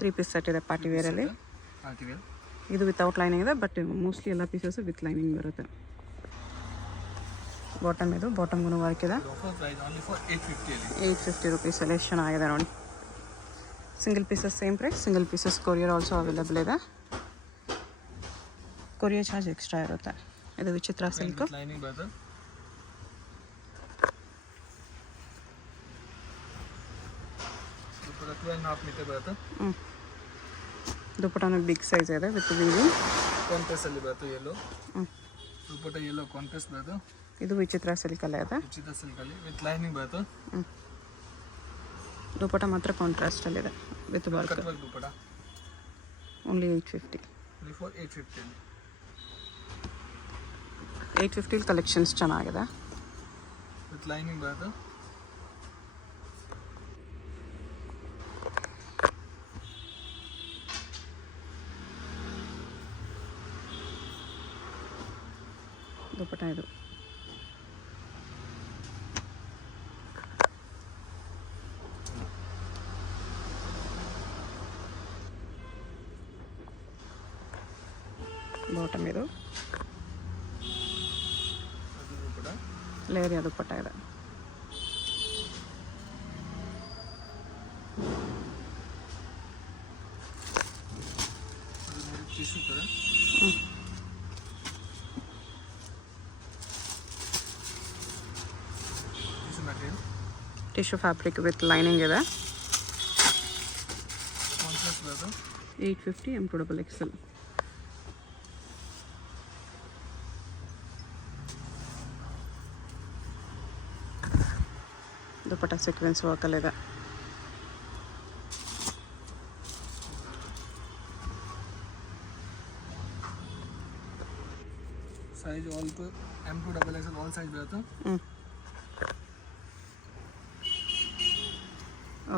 3 piece set ಇದೆ party ವೇರಲ್ಲಿ. Party wear. ಇದು ವಿತೌಟ್ ಲೈನಿಂಗ್ ಇದೆ, ಬಟ್ ಮೋಸ್ಟ್ಲಿ ಎಲ್ಲ ಪೀಸಸ್ ವಿತ್ ಲೈನಿಂಗ್ ಬರುತ್ತೆ. ಬಾಟಮ್ ಇದು, ಬಾಟಮ್ಗೂ ವರ್ಕ್ ಇದೆ. ಆಫರ್ ಪ್ರೈಸ್ ಓನ್ಲಿ ಫಾರ್ 850 850 ರುಪೀಸಲ್ಲಿ ಎಷ್ಟು ಚೆನ್ನಾಗಿದೆ ನೋಡಿ. Single pieces same price, single pieces courier also available ಇದೆ. ಕೊರಿಯರ್ ಚಾರ್ಜ್ ಎಕ್ಸ್ಟ್ರಾ ಇರುತ್ತೆ. ಇದು ವಿಚಿತ್ರ ಸಿಲ್ಕ್. ಲೈನಿಂಗ್ ಬರುತ್ತೆ. ದುಪ್ಪಟ್ಟ 2.5 ಮೀಟರ್ ಬರುತ್ತೆ. ದುಪ್ಪಟ್ಟನು ಬಿಗ್ ಸೈಜ್ ಇದೆ ವಿತ್ ವೀವಿಂಗ್. ಕಾಂಟ್ರಾಸ್ಟ್ ಅಲ್ಲಿ ಬರುತ್ತೆ ಯೆಲ್ಲೋ. ದುಪ್ಪಟ್ಟ ಯೆಲ್ಲೋ ಕಾಂಟ್ರಾಸ್ಟ್ ಬರುತ್ತೆ. ಇದು ವಿಚಿತ್ರ ಸಿಲ್ಕ್ ಅಲ್ಲೇ ಇದೆ. ವಿಚಿತ್ರ ಸಿಲ್ಕ್ ಅಲ್ಲಿ ವಿತ್ ಲೈನಿಂಗ್ ಬರುತ್ತೆ. ದುಪ್ಪಟ್ಟ ಮಾತ್ರ ಕಾಂಟ್ರಾಸ್ಟ್ ಅಲ್ಲಿ ಇದೆ with work. Cut work dupatta. Only 850. Only for 850 ಅಲ್ಲಿ. 850 ಕಲೆಕ್ಷನ್ಸ್ ಚೆನ್ನಾಗಿದೆ. ವಿತ್ ಲೈನಿಂಗ್ ಬರುತ್ತೆ. ದುಪ್ಪಟ್ಟ ಇದು. ಬಾಟಮ್ ಇದು. ಲೇರಿಯಾ ದುಪ್ಪಟ್ಟ ಇದೆ. ಟಿಶ್ಯೂ ಫ್ಯಾಬ್ರಿಕ್ ವಿತ್ ಲೈನಿಂಗ್ ಇದೆ. 850 M2XL. ದುಪ್ಪಟ್ಟ ಸೀಕ್ವೆನ್ಸ್ ವರ್ಕಲ್ಲಿದೆ. Size all to M2XL all size ಬರುತ್ತೆ.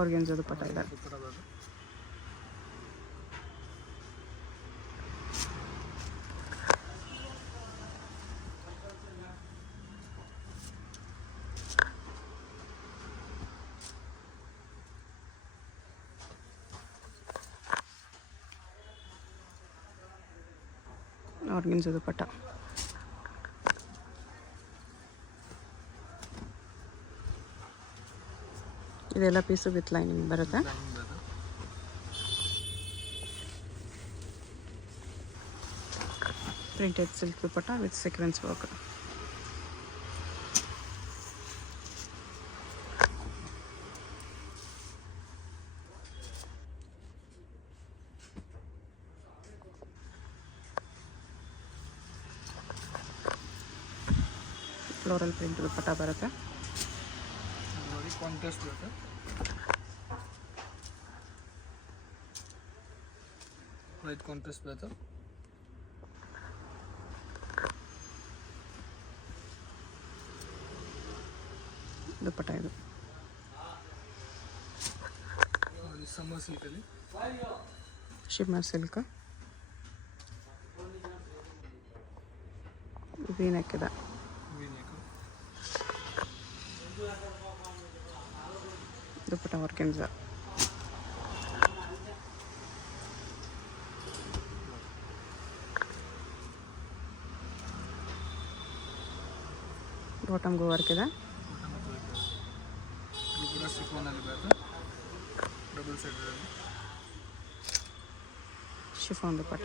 ಆರ್ಗೆನ್ಜಾ ದುಪ್ಪಟ್ಟ ಇದೆ. ಆರ್ಗೆನ್ಜಾ ದುಪ್ಪಟ್ಟ. ಇದೆಲ್ಲ ಪೀಸು ವಿತ್ ಲೈನಿಂಗ್ ಬರುತ್ತೆ. Printed silk dupatta with sequence work. Floral print dupatta ಬರುತ್ತೆ. ಕಾಂಟ್ರಾಸ್ಟ್ ಬರುತ್ತೆ. ವೈಟ್ ಕಾಂಟ್ರಾಸ್ಟ್ ಬರುತ್ತೆ. ದುಪ್ಪಟ್ಟ ಇದು. ಸಮ್ಮರ್ ಸಿಲ್ಕ್ ಅಲ್ಲಿ ಶಿಮ್ಮರ್ ಸಿಲ್ಕ್. ವೀನೆಕ್ ಇದೆ. ದುಪ್ಪಟ್ಟ ಆರ್ಗೆನ್ಜಾ. ಬಾಟಮ್ಗೂ ವರ್ಕ್ ಇದೆ. ಶಿಫಾನ್ ದುಪ್ಪಟ್ಟ.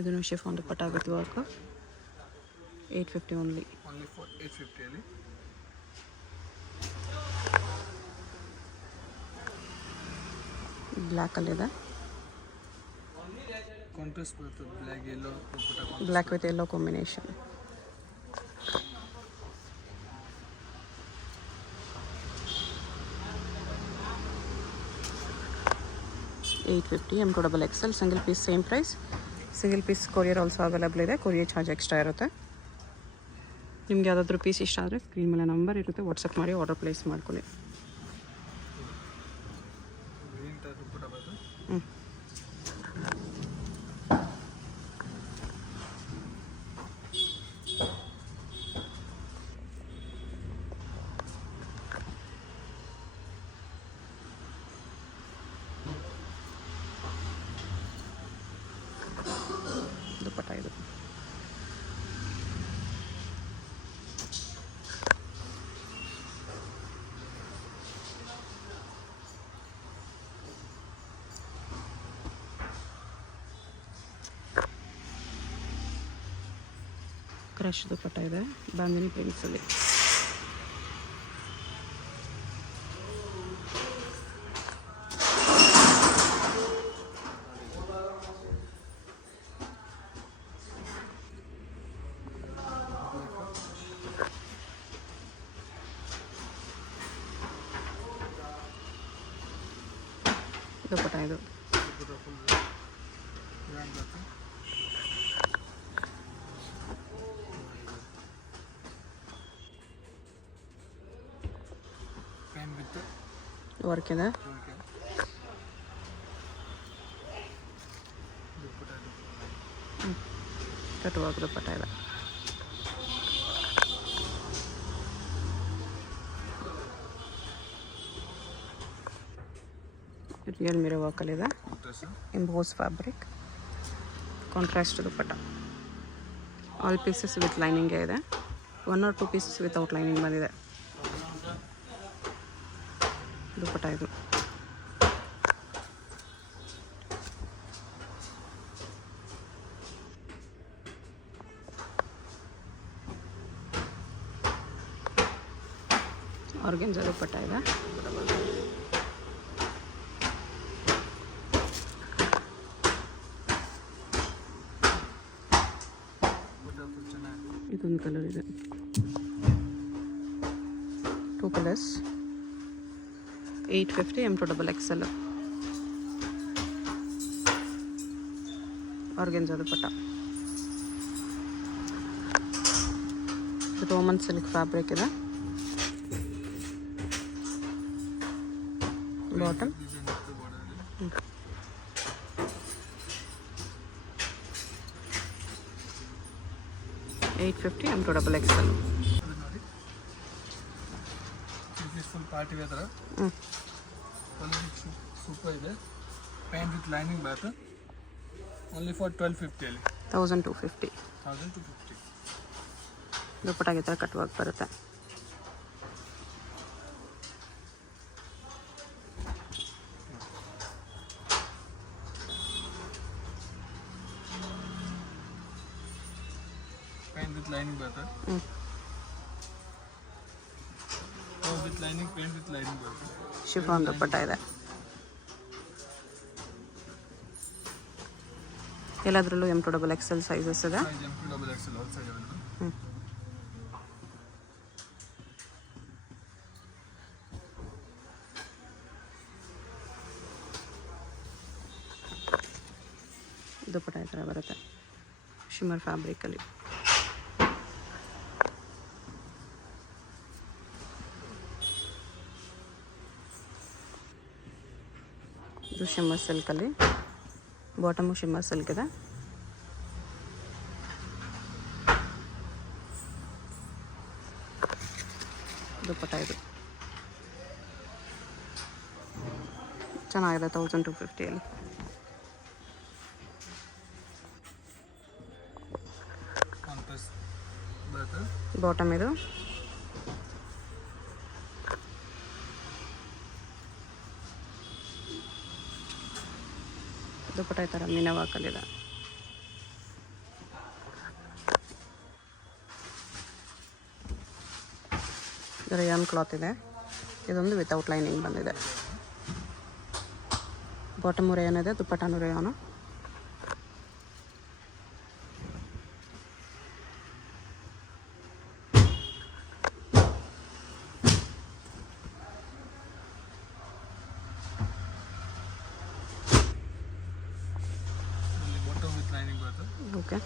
ಇದನ್ನು chiffon dupatta with work. 850 only. Only for 850 ಅಲ್ಲಿ. ಬ್ಲ್ಯಾಕ್ ಅಲ್ಲಿದೆ. ಕಾಂಟ್ರಾಸ್ಟ್ ಬರುತ್ತೆ. Black yellow dupatta. Black with yellow combination. $850 M2XL. Single piece same price. Single piece courier also available ಇದೆ. Courier charge extra ಇರುತ್ತೆ. ನಿಮ್ಗೆ ಯಾವುದಾದ್ರೂ ಪೀಸ್ ಇಷ್ಟ ಆದರೆ ಸ್ಕ್ರೀನ್ ಮೇಲೆ ನಂಬರ್ ಇರುತ್ತೆ, ವಾಟ್ಸಪ್ ಮಾಡಿ ಆರ್ಡರ್ ಪ್ಲೇಸ್ ಮಾಡ್ಕೊಳ್ಳಿ. ಇದು. ಕ್ರಶ್ ದುಪ್ಪಟ್ಟ ಇದೆ ಬಾಂದಿನಿ ಪ್ರಿಂಟ್ಸಲ್ಲಿ. ದುಪ್ಪಟ್ಟ ಇದು. ವರ್ಕ್ ಇದೆ. ಕಟ್ಟುವಾಗ ದುಪ್ಪಟ್ಟ ಇದೆ. ರಿಯಲ್ ಮಿರೋ ವರ್ಕಲ್ಲಿದೆ. Emboss fabric, contrast dupatta. All pieces with ಲೈನಿಂಗೇ ಇದೆ. 1 or 2 ಪೀಸಸ್ ವಿತೌಟ್ ಲೈನಿಂಗ್ ಬಂದಿದೆ. ದುಪ್ಪಟ್ಟ ಇದು. ಆರ್ಗೆನ್ಜಾ ದುಪ್ಪಟ್ಟ ಇದೆ. ಇದೊಂದು ಕಲರ್ ಇದೆ. 2 ಕಲರ್ಸ್. 850 M2XXL. ಆರ್ಗೆನ್ಜಾ ದುಪ್ಪಟ್ಟ. ರೋಮನ್ ಸಿಲ್ಕ್ ಫ್ಯಾಬ್ರಿಕ್ ಇದೆ. ಬಾಟಮ್. $850 M2XXL. ಪಾರ್ಟಿ ವೇರ್ ಥರ ಸೂಪರ್ ಇದೆ. ಪ್ಯಾಂಟ್ ವಿತ್ ಲೈನಿಂಗ್ ಬರುತ್ತೆ. ಓನ್ಲಿ ಫಾರ್ 1250 ಅಲ್ಲಿ. 1250. ದುಪ್ಪಟ್ಟಾಗಿ ಥರ ಕಟ್ಟುವಾಗ ಬರುತ್ತೆ. ಪ್ಯಾಂಟ್ ವಿತ್ ಲೈನಿಂಗ್ ಬರುತ್ತೆ. With lining, pant with lining ಬರುತ್ತೆ. ಶಿಫಾನ್ ದುಪ್ಪಟ್ಟ ಇದೆ. ಎಲ್ಲದರಲ್ಲೂ M2XXL ಸೈಜಸ್ ಇದೆ. M2XXL all size available. ದುಪ್ಪಟ್ಟ ಈ ಥರ ಬರುತ್ತೆ ಶಿಮ್ಮರ್ ಫ್ಯಾಬ್ರಿಕಲ್ಲಿ. ಇದು ಶಿಮ್ಮರ್ ಸಿಲ್ಕಲ್ಲಿ. ಬಾಟಮು ಶಿಮ್ಮರ್ ಸಿಲ್ಕ್ ಇದೆ. ದುಪ್ಪಟ್ಟ ಇದು ಚೆನ್ನಾಗಿದೆ. 1250 ಅಲ್ಲಿ. ಬಾಟಮ್ ಇದು. ದುಪ್ಪಟ್ಟ ಈ ಥರ ಮೀನಾ ವರ್ಕಲ್ಲಿದೆ. ರೇಯಾನ್ ಕ್ಲಾತ್ ಇದೆ. ಇದೊಂದು ವಿತೌಟ್ ಲೈನಿಂಗ್ ಬಂದಿದೆ. ಬಾಟಮು ರೇಯಾನ್ ಇದೆ, ದುಪ್ಪಟ್ಟನು ರೇಯಾನು. ಓಕೆ.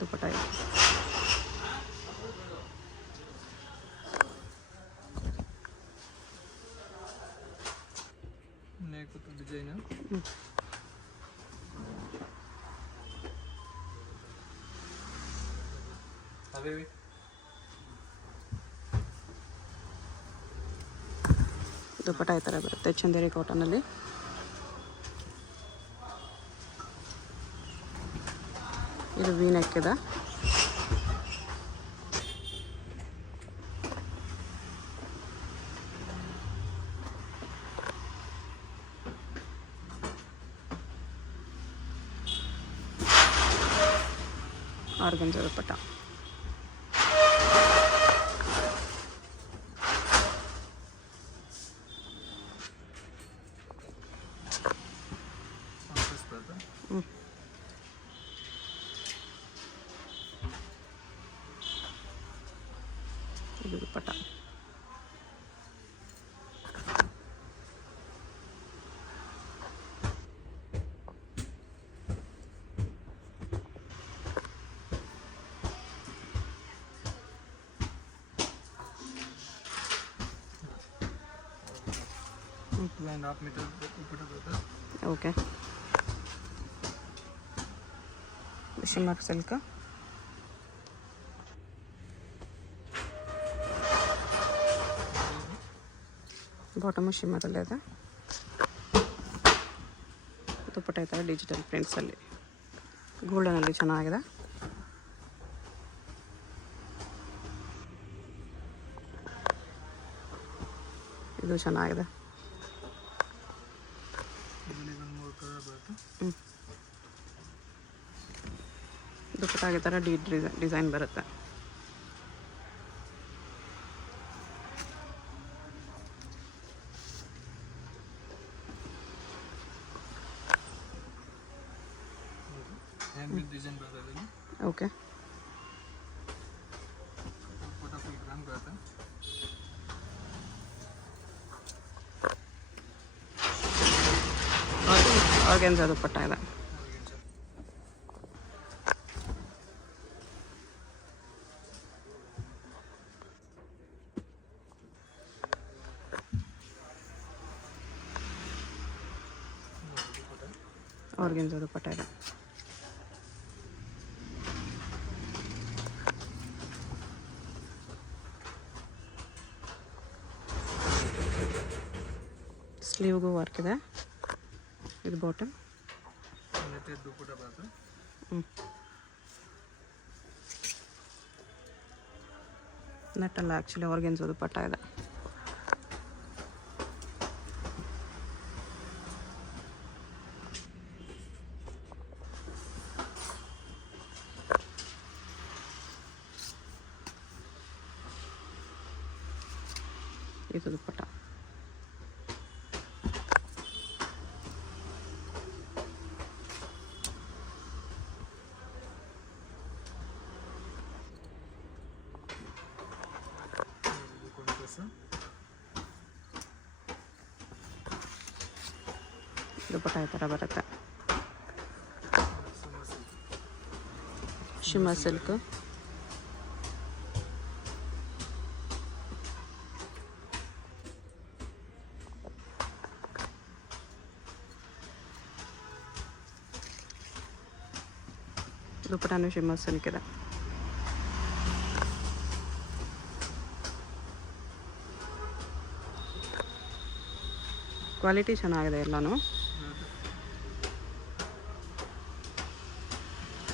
ದುಪ್ಪಟ್ಟ ಇದೆ. ಡಿಸೈನ್ ದುಪ್ಪಟ್ಟ ಈ ಥರ ಬರುತ್ತೆ ಚಂದೇರಿ ಕಾಟನಲ್ಲಿ. ಇದು ವಿ ನೆಕ್ ಇದೆ. ಆರ್ಗನ್ಜಾ ದುಪ್ಪಟ್ಟ. ಇದು ದುಪ್ಪಟ್ಟ. ಓಕೆ. Shimmer silk. ಬಾಟಮು ಶಿಮ್ಮರಲ್ಲೇ ಇದೆ. ದುಪ್ಪಟ್ಟ ಈ ಥರ ಡಿಜಿಟಲ್ ಪ್ರಿಂಟ್ಸಲ್ಲಿ ಗೋಲ್ಡನಲ್ಲಿ ಚೆನ್ನಾಗಿದೆ. ಇದು ಚೆನ್ನಾಗಿದೆ. ದುಪ್ಪಟ್ಟ ಈ ಥರ ಡಿಸೈನ್ ಬರುತ್ತೆ. ಓಕೆ. ಆರ್ಗನ್ಜಾ ದುಪ್ಪಟ್ಟ ಇದೆ. ಆರ್ಗನ್ಜಾ ದುಪ್ಪಟ್ಟ ಇದೆ. ಸ್ಲೀವ್ಗೂ ವರ್ಕ್ ಇದೆ. ಇದು ಬಾಟಮ್. ನೆಟ್ಟಲ್ಲ ಆ್ಯಕ್ಚುಲಿ ಆರ್ಗನ್ಜಾ ದುಪ್ಪಟ್ಟ ಇದೆ. ಇದು ದುಪ್ಪಟ್ಟ. ದುಪ್ಪಟ್ಟ ಈ ಥರ ಬರುತ್ತೆ. Shimmer silk. ದುಪ್ಪಟ್ಟನೂ ಶಿಮ್ಮರ್ ಸಿಲ್ಕ್ ಇದೆ. ಕ್ವಾಲಿಟಿ ಚೆನ್ನಾಗಿದೆ ಎಲ್ಲನೂ.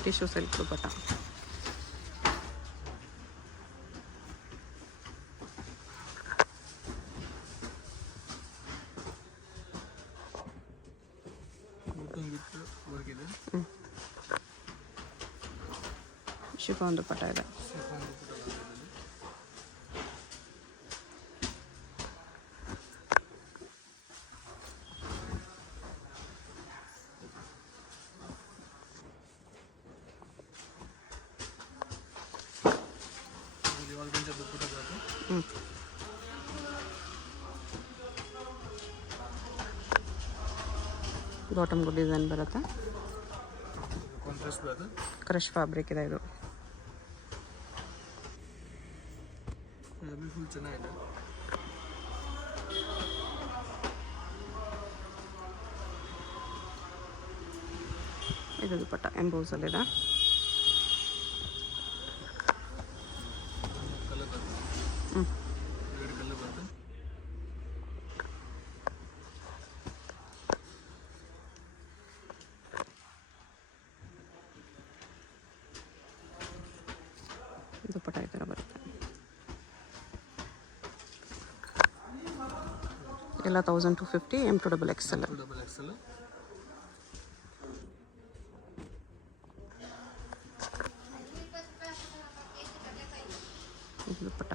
Tissue silk dupatta. Chiffon dupatta ಇದೆ. ಬಾಟಮ್ಗೂ ಡಿಸೈನ್ ಬರುತ್ತೆ. ಕ್ರಶ್ ಫ್ಯಾಬ್ರಿಕ್ ಇದೆ ಇದು. ಚೆನ್ನಾಗಿದೆ. ಇದು ದುಪ್ಪಟ್ಟ ಎಂಬೋಸಲ್ಲಿದೆ. ಎಲ್ಲ 1250 M2 XL. Double XL. ಇದು ದುಪ್ಪಟ್ಟ.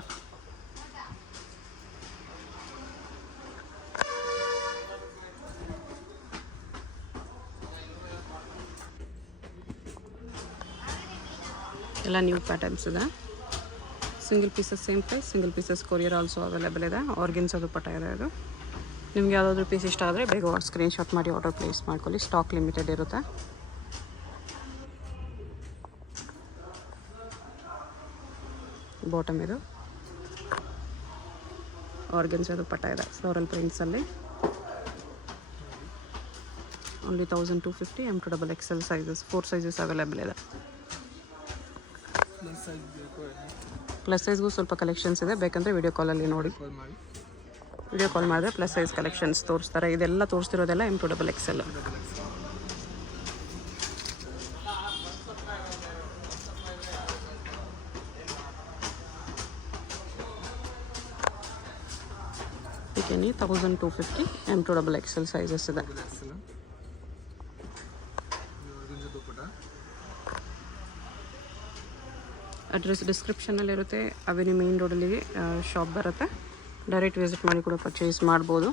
ಎಲ್ಲ ನ್ಯೂ ಪ್ಯಾಟರ್ನ್ಸ್ ಇದೆ. Single pieces same price, single pieces courier also available ಇದೆ. ಆರ್ಗೆನ್ಸ್ ದುಪ್ಪಟ್ಟ ಇದೆ ಇದು. ನಿಮ್ಗೆ ಯಾವುದಾದ್ರೂ ಪೀಸ್ ಇಷ್ಟ ಆದರೆ ಬೇಗ ಸ್ಕ್ರೀನ್ಶಾಟ್ ಮಾಡಿ ಆರ್ಡರ್ ಪ್ಲೇಸ್ ಮಾಡ್ಕೊಳ್ಳಿ. ಸ್ಟಾಕ್ ಲಿಮಿಟೆಡ್ ಇರುತ್ತೆ. ಬಾಟಮ್ ಇದು ಆರ್ಗೆನ್ಸ್ ದುಪ್ಪಟ್ಟ ಇದೆ ಫ್ಲೋರಲ್ ಪ್ರಿಂಟ್ಸಲ್ಲಿ. Only 1250 M2 XL sizes, 4 sizes available ಇದೆ. ಪ್ಲಸ್ ಸೈಜ್ಗೂ ಸ್ವಲ್ಪ ಕಲೆಕ್ಷನ್ಸ್ ಇದೆ, ಬೇಕಂದರೆ ವಿಡಿಯೋ ಕಾಲಲ್ಲಿ ನೋಡಿ. ವಿಡಿಯೋ ಕಾಲ್ ಮಾಡಿದ್ರೆ ಪ್ಲಸ್ ಸೈಜ್ ಕಲೆಕ್ಷನ್ಸ್ ತೋರಿಸ್ತಾರೆ. ಇದೆಲ್ಲ ತೋರಿಸ್ತಿರೋದೆಲ್ಲ M2 XL. ಇದಕ್ಕೆ 1250 M2 XL ಸೈಜಸ್ ಇದೆ. ಅಡ್ರೆಸ್ ಡಿಸ್ಕ್ರಿಪ್ಷನಲ್ಲಿರುತ್ತೆ. ಅವೆನ್ಯೂ ಮೇನ್ ರೋಡಲ್ಲಿ ಶಾಪ್ ಬರುತ್ತೆ. ಡೈರೆಕ್ಟ್ ವಿಸಿಟ್ ಮಾಡಿ ಕೂಡ ಪರ್ಚೇಸ್ ಮಾಡ್ಬೋದು.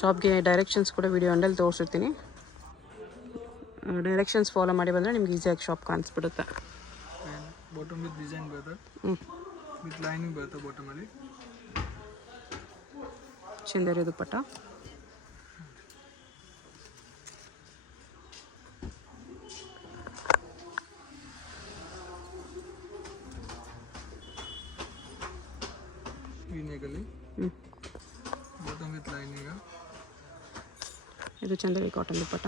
ಶಾಪ್ಗೆ ಡೈರೆಕ್ಷನ್ಸ್ ಕೂಡ ವಿಡಿಯೋ ಅಂಡಲ್ಲಿ ತೋರಿಸಿರ್ತೀನಿ. ಡೈರೆಕ್ಷನ್ಸ್ ಫಾಲೋ ಮಾಡಿ ಬಂದರೆ ನಿಮ್ಗೆ ಈಸಿಯಾಗಿ ಶಾಪ್ ಕಾಣಿಸ್ಬಿಡುತ್ತೆ. ಬಾಟಮ್ ವಿತ್ ಡಿಸೈನ್ ಬರುತ್ತೆ, ವಿತ್ ಲೈನಿಂಗ್ ಬರುತ್ತೆ ಬಾಟಮಲ್ಲಿ. Chanderi dupatta. Bottom with lining. ಇದು Chanderi cotton dupatta.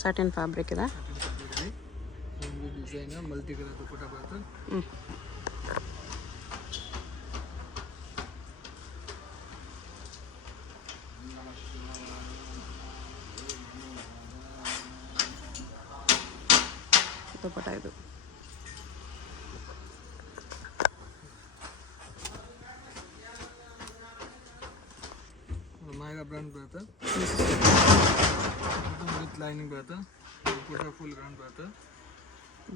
Satin fabric ಇದೆ. ಡಿಸೈನ್ ಮಲ್ಟಿ ಕಲರ್ ದುಪ್ಪಟ್ಟ ಬರುತ್ತೆ. ದುಪ್ಪಟ್ಟ ಇದು. ಮಾಯಾ ಬ್ರ್ಯಾಂಡ್ ಬರುತ್ತೆ, ವಿತ್ ಲೈನಿಂಗ್ ಬರುತ್ತೆ. ದುಪ್ಪಟ್ಟ ಫುಲ್ ಗ್ರ್ಯಾಂಡ್ ಬರುತ್ತೆ.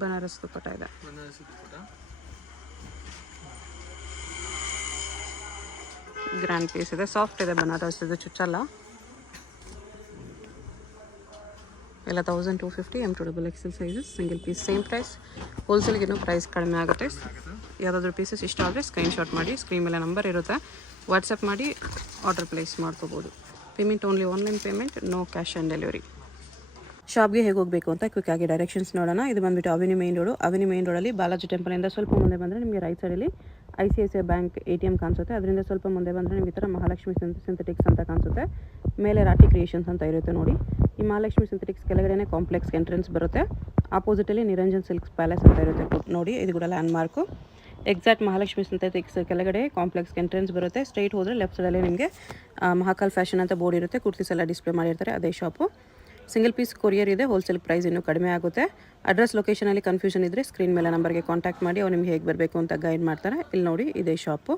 ಬನಾರಸ್ ದುಪ್ಪಟ್ಟ ಇದೆ. ಬನಾರಸಿ ದುಪ್ಪಟ್ಟ ಗ್ರ್ಯಾಂಡ್ ಪೀಸ್ ಇದೆ, ಸಾಫ್ಟ್ ಇದೆ. ಬನಾರಸ್ ಇದು ಚುಚ್ಚಲ್ಲ. ಎಲ್ಲ 1250 M2 XL sizes, single piece same price. ಹೋಲ್ಸೇಲ್ಗೆ ಇನ್ನೂ ಪ್ರೈಸ್ ಕಡಿಮೆ ಆಗುತ್ತೆ. ಯಾವುದಾದ್ರೂ ಪೀಸಸ್ ಇಷ್ಟ ಆದರೆ ಸ್ಕ್ರೀನ್ಶಾಟ್ ಮಾಡಿ, ಸ್ಕ್ರೀನ್ ಮೇಲೆ ನಂಬರ್ ಇರುತ್ತೆ, ವಾಟ್ಸಪ್ ಮಾಡಿ ಆರ್ಡರ್ ಪ್ಲೇಸ್ ಮಾಡ್ಕೋಬೋದು. Payment only online payment, no cash on delivery. ಶಾಪ್ಗೆ ಹೇಗೆ ಹೋಗಬೇಕು ಅಂತ ಕ್ವಿಕ್ ಆಗಿ ಡೈರೆಕ್ಷನ್ಸ್ ನೋಡೋಣ. ಇದು ಬಂದುಬಿಟ್ಟು avenue main road. Avenue main ರೋಡಲ್ಲಿ ಬಾಲಾಜಿ ಟೆಂಪಲಿಂದ ಸ್ವಲ್ಪ ಮುಂದೆ ಬಂದರೆ ನಿಮಗೆ ರೈಟ್ ಸೈಡಲ್ಲಿ ICICI ಬ್ಯಾಂಕ್ ATM ಕಾಣಿಸುತ್ತೆ. ಅದರಿಂದ ಸ್ವಲ್ಪ ಮುಂದೆ ಬಂದರೆ ನಿಮಗೆ ಈ ಥರ ಮಹಾಲಕ್ಷ್ಮಿ ಸಿಂಥೆಟಿಕ್ಸ್ ಅಂತ ಕಾಣಿಸುತ್ತೆ. ಮೇಲೆ ರಾಟಿ ಕ್ರಿಯೇಷನ್ಸ್ ಅಂತ ಇರುತ್ತೆ ನೋಡಿ. ಈ ಮಹಾಲಕ್ಷ್ಮಿ ಸಿಂಥೆಟಿಕ್ಸ್ ಕೆಳಗಡೆ ಕಾಂಪ್ಲೆಕ್ಸ್ ಎಂಟ್ರೆನ್ಸ್ ಬರುತ್ತೆ. ಆಪೋಸಿಟಲ್ಲಿ ನಿರಂಜನ್ ಸಿಲ್ಕ್ಸ್ ಪ್ಯಾಲೇಸ್ ಅಂತ ಇರುತ್ತೆ ನೋಡಿ. ಇದು ಕೂಡ land mark. Exact Mahalakshmi synthetics ಕೆಳಗಡೆ ಕಾಂಪ್ಲೆಕ್ಸ್ ಎಂಟ್ರೆನ್ಸ್ ಬರುತ್ತೆ. ಸ್ಟ್ರೈಟ್ ಹೋದರೆ ಲೆಫ್ಟ್ ಸೈಡಲ್ಲಿ ನಿಮಗೆ ಮಹಾಕಾಲ್ ಫ್ಯಾಷನ್ ಅಂತ ಬೋರ್ಡ್ ಇರುತ್ತೆ. ಕುರ್ತೀಸ್ ಎಲ್ಲ ಡಿಸ್ಪ್ಲೇ ಮಾಡಿರ್ತಾರೆ, ಅದೇ ಶಾಪು. ಸಿಂಗಲ್ ಪೀಸ್ ಕೊರಿಯರ್ ಇದೆ. ಹೋಲ್ಸೇಲ್ ಪ್ರೈಸ್ ಇನ್ನೂ ಕಡಿಮೆ ಆಗುತ್ತೆ. ಅಡ್ರೆಸ್ ಲೊಕೇಶನಲ್ಲಿ ಕನ್ಫ್ಯೂಷನ್ ಇದ್ದರೆ ಸ್ಕ್ರೀನ್ ಮೇಲೆ ನಂಬರ್ಗೆ ಕಾಂಟ್ಯಾಕ್ಟ್ ಮಾಡಿ ಅವ್ರು ನಿಮ್ಗೆ ಹೇಗೆ ಬರಬೇಕು ಅಂತ ಗೈಡ್ ಮಾಡ್ತಾರೆ. ಇಲ್ಲಿ ನೋಡಿ, ಇದೇ ಶಾಪು.